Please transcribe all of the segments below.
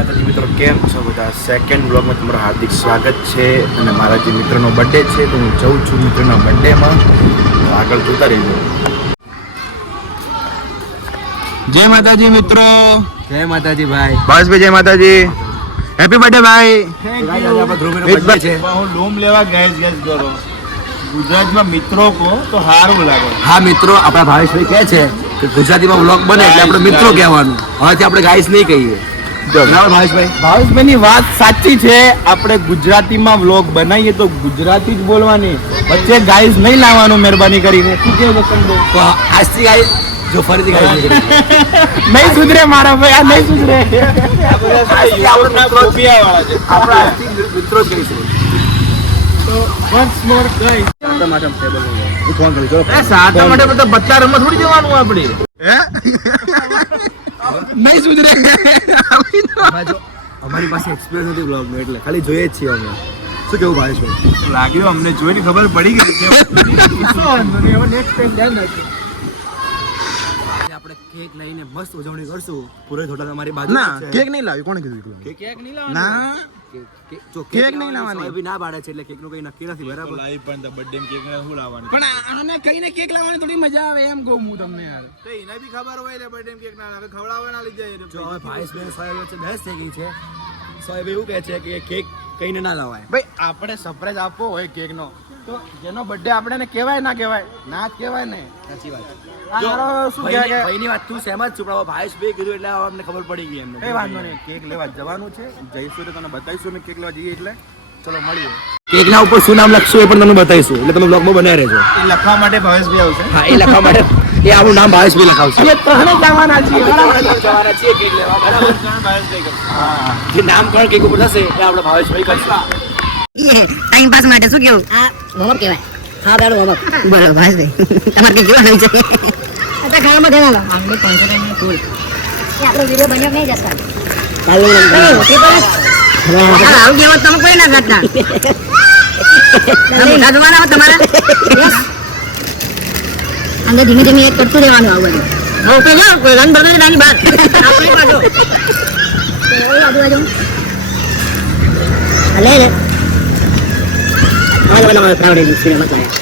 માતાજી મિત્રો, કેમ છો બધા? સેકન્ડ બ્લોગમાં તમારું હાર્દિક સ્વાગત છે. અને મારા જે મિત્રનો બર્થડે છે તો હું જઉં છું મિત્રના બર્થડેમાં, તો આગળ જોતા રહેજો. જય માતાજી મિત્રો. જય માતાજી ભાઈ. ભાઈ જય માતાજી. હેપી બર્થડે ભાઈ. હું લોમ લેવા ગેસ કરો ગુજરાતમાં મિત્રો કો તો સારું લાગે. હા મિત્રો, આપણા ભાવેશભાઈ કહે છે કે ગુજરાતીમાં વ્લોગ બને એટલે આપણે મિત્રો કહેવાનું. હવેથી આપણે ગાઈસ નહીં કહીએ. ભાવેશભાઈ ની વાત સાચી છે. આપણે ગુજરાતીમાં વ્લોગ બનાવીએ તો ગુજરાતી જ બોલવાની, વચ્ચે ગાઈસ નહીં લાવવાનું મહેરબાની કરીને. શું કેવું તો આજથી ગાઈસ જો ફરીથી ગાઈસ નહીં સુધરે મારા ભાઈ, આ નહીં સુધરે. મિત્રો જ કહીશું. વન્સ મોર ગાઈસ નહીં સુધરે. અમારી પાસે એક્સપિરિયન્સ નથી બ્લોગ નો, એટલે ખાલી જોઈએ જ છીએ અમે. શું કેવું ભાવેશભાઈ? લાગ્યું અમને જોઈને ખબર પડી ગઈ. આપણે કેક લઈને મસ્ત ઉજવણી કરશું. પૂરે થોડા તમારી બાજુ કેક નહીં લાવી. કોણે કીધું? કેક નહીં ના, કેક નહીં લાવવાની. ના પાડે છે એટલે કેક નું કઈ નક્કી નથી. બરાબર, પણ આને કઈને કેક લાવવાની થોડી મજા આવે એમ કહું હું તમને યાર. તો એને બી ખબર હોય ને બર્થડે કેક ના લાવે, ખવડાવવા લઈ જાય. જો હવે ભાવેશભાઈ સાહેબ વચ્ચે બહેસ થઈ ગઈ છે. સાહેબ એવું કહે છે કે કેક કઈને ના લાવાય. ભાઈ આપણે સરપ્રાઈઝ આપવો હોય કેક નો, તો જેનો બર્થડે આપણે ને કહેવાય ના કહેવાય? ના જ કહેવાય ને. સાચી વાત. શું કહેવાય કે ભાઈની વાત તું સહેમત છું, પણ ભાવેશભાઈ કીધું એટલે અમને ખબર પડી ગઈ એમને. કઈ વાંધો નહીં, કેક લેવા જવાનું છે. જઈશું તો તને બતાવીશું ને કેક લેવા જઈએ એટલે. ચલો મળીએ. કેક ના ઉપર શું નામ લખશું એ પણ તમને બતાવીશું, એટલે તમે બ્લોગમાં બન્યા રહેજો. એ લખવા માટે ભાવેશભાઈ આવશે. હા, એ લખવા માટે એ આપણું નામ ભાવેશભાઈ લખાવશે. અને ત્રણે જવાના છીએ. જવાના છીએ કેક લેવા. બરાબર, જે નામકરણ કેક ઉપર થશે એ આપણે ભાવેશભાઈ કરશું. ટાઈમ પાસ માટે શું કેવું? આ હોમવર્ક કહેવાય. હા બેન, હોમવર્ક. બોલો ભાઈ, તમારે કઈ જોવાનું છે? અત્યારે ઘરમાં દેવાનો આપણે કોન્સન્ટ્રેશન ફૂલ. એ આપણો વિડિયો બન્યો નહીં જતા. આવું કેવું તમે કોઈ ના કરતા. મોટા જોવાના તમારે અંદર ધીમે ધીમે એક કરતું રહેવાનું. આવું બધું ઓકે જો કોઈ રન ભરતો નાની બહાર આપણે પાડો આજુબાજુ લે લે. આ બધા પ્રાઉડ સિનેમા લાયા.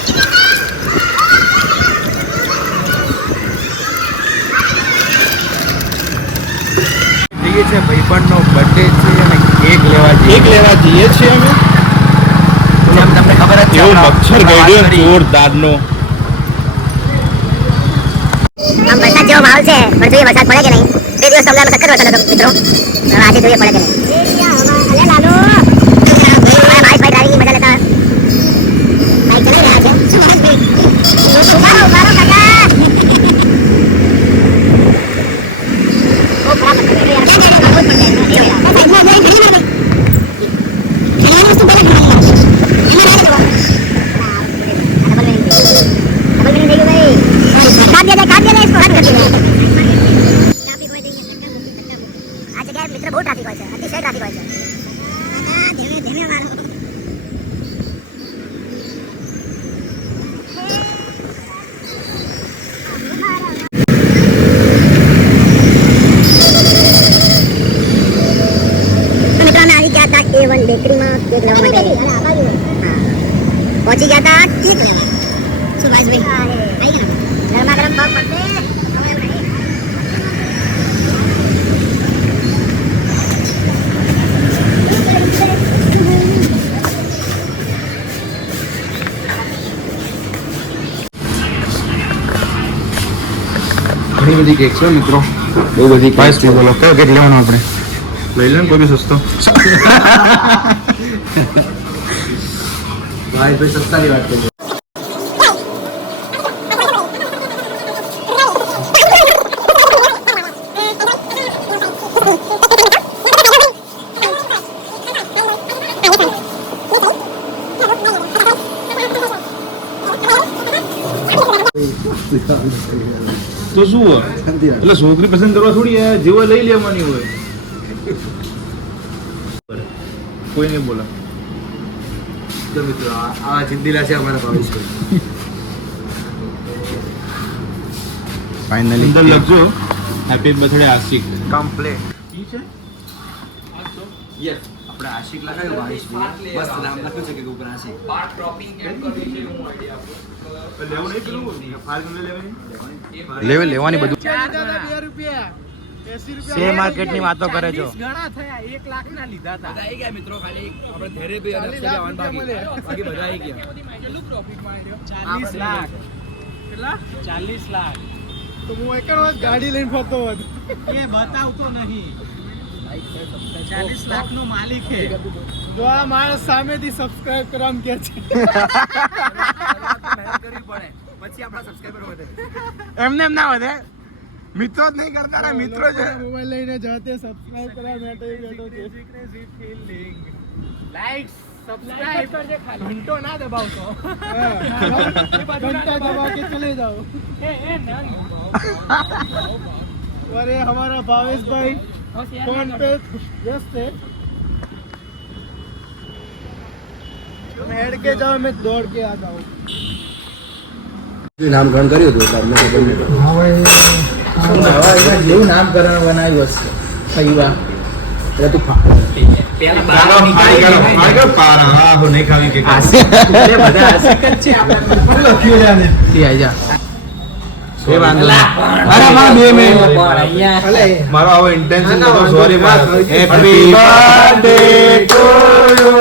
છે ભાઈબંધનો બર્થડે છે અને કેક લેવા જઈએ છીએ અમે. જેમ તમને ખબર જ છે, એવો મચ્છર ગળ્યો જોરદારનો. આમ વરસાદ જેવો માહોલ છે, પણ જોઈએ વરસાદ પડે કે નહીં. 2 દિવસ અમદાવાદમાં સખત વરસાદ હતો મિત્રો. હવે આજે જોઈએ પડે કે નહીં. અલે લાલો ભાઈ ડ્રાઇવિંગની મજા લેતા. ભાઈ ચલાઈ રહ્યા છે. શું ભાઈ ઉભારો કાકા. ઓ બરાબર છે યાર. મિત્ર બહુ ટ્રાફિક હોય છે, અતિશય ટ્રાફિક હોય છે. ધીમે ધીમે મારો. મિત્રો અમે આવી ગયા હતા A1 બેકરીમાં કેક લેવા માટે. પહોંચી ગયા હતા કેક લેવા. શું ભાઈ આવી ગયા ગરમા ગરમ પાવ પડશે. ઘણી બધી કેક છે મિત્રો, બહુ બધી કેક છે. બોલો કયો કેક લેવાનો આપણે? લઈ લે ને કોઈ બી સસ્તો. ભાઈ સસ્તાની વાત કરીએ. તો શું હોય એટલે છોકરી પસંદ કરવા થોડી જેવો લઈ લેવાની હોય. કોઈ નહીં બોલા. તો મિત્રો આ જિંદગીલા છે અમારા ભાવેશભાઈ. ફાઇનલી અંદર લખજો હેપી બર્થડે આશિક. કમ્પ્લીટ. ઈ છે યસ આપણે આશિક લગાવ્યું ભાવેશભાઈ બસ નામ લખ્યું છે કે ઉપર આશિક લેવાની બધું શેર માર્કેટ ની વાતો કરે છો. બધા આવી ગયા મિત્રો ખાલી આપણે ધૈર્યભાઈ અને અક્ષય આવવાનું બાકી બધા આવી ગયા 40 લાખ કેટલા 40 લાખ તો હું એક જ ગાડી લઈને ફરતો હોત. એ બતાવતો નહીં 40 લાખ નો માલિક છે. જો આ માણસ સામેથી સબસ્ક્રાઇબ કરવામાં કે છે. મહેનત કરવી પડે પછી આપણા સબસ્ક્રાઇબર વધે. એમને એમ ના વધે, મિત્રો જ નહીં કરતા ને, મિત્રો છે. મોબાઈલ લઈને જાતે સબસ્ક્રાઇબ કરવા માટે બેઠો છે. લાઈક સબસ્ક્રાઇબ કરજે ખાલી ઘંટો ના દબાવતો. घंटा दबा के चले जाओ. એ ના अरे हमारा भावेश भाई फोन पे व्यस्त है. तुम हेड के जाओ, मैं दौड़ के आ जाऊँ. નામકરણ કર્યું હતું એટલે અમને ખબર નહીં. જેવું નામકરણ બનાવ્યું હશે પૈવા એટલે તું મારો આવો ઇન્ટેન્શન તો sorry. Happy birthday to you,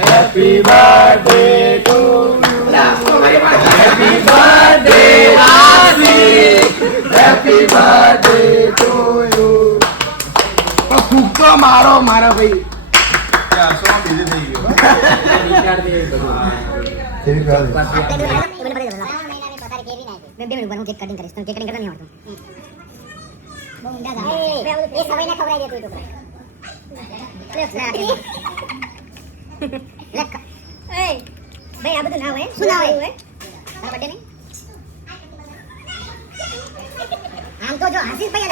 happy birthday to happy birthday Ashiq, happy birthday to you. ફૂકતો મારો ભાઈ. ભાઈ આ બધું ના હોય શું ના હોય તારા બર્થડે નહીં આમ તો જો આશીષ ભાઈ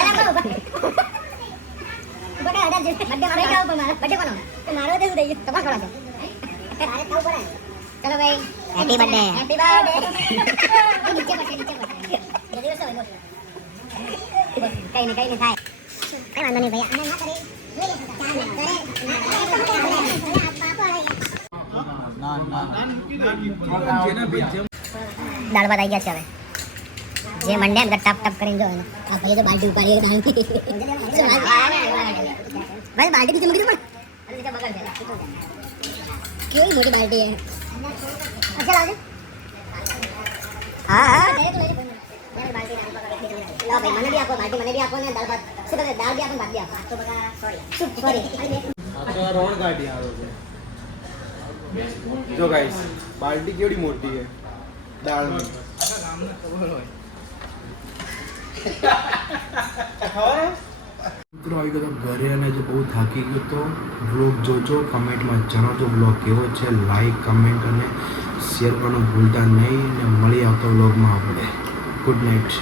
બર્થડે કોનો મારો દે દે તો કોણ ખોલા છે તારે ખાવ પડે. ચલો ભાઈ હેપી બર્થડે હેપી બર્થડે. નીચે પડશે જલ્દી વસો ભાઈ કઈ નહીં થાય કઈ વાંધો નહીં ભાઈ આને ના કરે જોઈ લેશું દાળ ભાત આવી ગયા છે હવે. જે મંડે એમ ટપ ટપ કરીને જો એને આ ભાઈ તો બાલ્ટી ઉપાડી દાળ ભાઈ બાલ્ટી નીચે મૂકી દો પણ અરે નીચે બગડ છે કેવી મોટી બાલ્ટી છે. અચ્છા લાવજે. હા હા બાલ્ટી લો ભાઈ મને બી આપો બાલ્ટી મને બી આપો ને દાળ ભાત શું કરે દાળ બી આપો ભાત બી આપો તો બગા સોરી રોડ ગાડી આવે છે. જો ગાઈસ બાલ્ટી કેવડી મોટી છે દાળની. મિત્રો આવી ગયો ઘરે અને જો બહુ થાકી ગયો તો બ્લોગ જોજો, કમેન્ટમાં જણાવજો બ્લોગ કેવો છે. લાઈક કમેન્ટ અને શેર કરવાનું ભૂલતા નહીં ને મળી આવતો બ્લોગમાં આપણે. Good night.